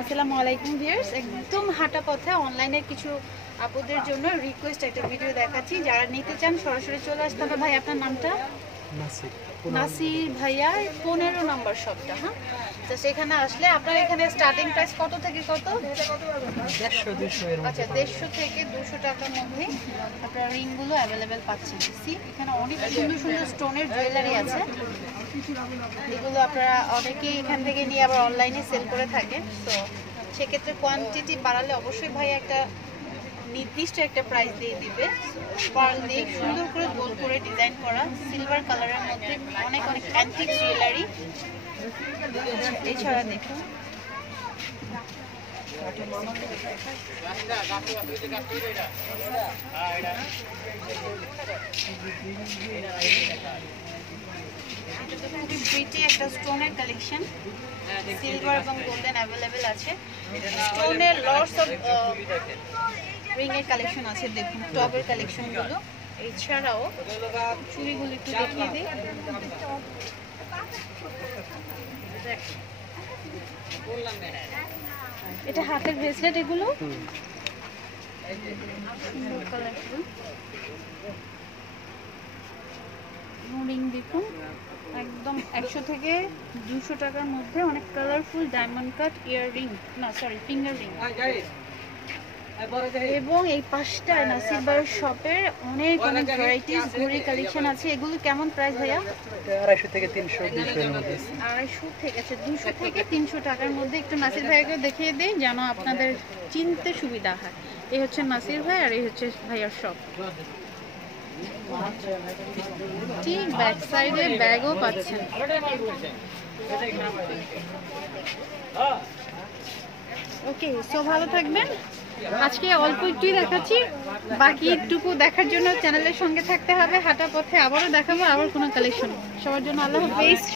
আসসালামু আলাইকুম ভিউয়ার্স, একদম হাঁটা পথে অনলাইনের কিছু আপুদের জন্য রিকোয়েস্ট একটা ভিডিও দেখাচ্ছি। যারা নিতে চান সরাসরি চলে আসতে হবে। ভাই আপনার নামটা? নাসির ভাইয়া 15 নম্বর শপটা। হ্যাঁ, তো সেখানে আসলে আপনার এখানে স্টার্টিং প্রাইস কত থেকে কত? 150-200 এর মধ্যে। আচ্ছা, 150 থেকে 200 টাকার মধ্যে আপনারা রিংগুলো অ্যাভেলেবেল পাচ্ছেন। সি, এখানে অনেক সুন্দর সুন্দর স্টোনের জুয়েলারি আছে। এগুলো আপনারা অনেকেই এখান থেকে নিয়ে আবার অনলাইনে সেল করে থাকেন। তো সেক্ষেত্রে কোয়ান্টিটি বাড়ালে অবশ্যই ভাই একটা নির্দিষ্ট একটা প্রাইস দিয়ে দিবে। পার্ল দিয়ে সুন্দর করে গোল করে ডিজাইন করা সিলভার কালারের মধ্যে অনেক অনেক অ্যান্টিক জুয়েলারি। এছাড়া দেখুন প্রিটি একটা স্টোনের কালেকশন, সিলভার এবং গোল্ডেন অ্যাভেলেবেল আছে। স্টোনের লটস অফ রিং এর কালেকশন আছে। দেখুন টপের কালেকশনগুলো। এছাড়াও চুড়িগুলো একটু দেখিয়ে দিই। এটা হাতের ব্রেসলেট, এগুলো সুন্দর কালেকশন। রিং দেখুন একদম 100 থেকে 200 টাকার মধ্যে অনেক কালারফুল ডায়মন্ড কাট ইয়াররিং, না সরি ফিঙ্গার রিং। এবং এই পাঁচটায় নাসির ভাইয়ের শপের অনেক অনেক ভ্যারাইটিস ঘড়ি কালেকশন আছে। এগুলো কেমন প্রাইস ভাইয়া? 250 থেকে 300 200 এর মধ্যে। 250 থেকে, আচ্ছা 200 থেকে 300 টাকার মধ্যে। একটু নাসির ভাইকে দেখিয়ে দিই যেন আপনাদের চিনতে সুবিধা হয়। এই হচ্ছে নাসির ভাই আর এই হচ্ছে ভাইয়ার শপ। ঠিক ব্যাক সাইডে ব্যাগও পাচ্ছেন। ওকে, সো ভালো থাকবেন। আজকে অল্প একটুই দেখাচ্ছি, বাকিটুকু দেখার জন্য চ্যানেলের সঙ্গে থাকতে হবে। হাঁটা পথে আবারও দেখাবো আবার কোনো কালেকশন। সবার জন্য আল্লাহ হাফেজ।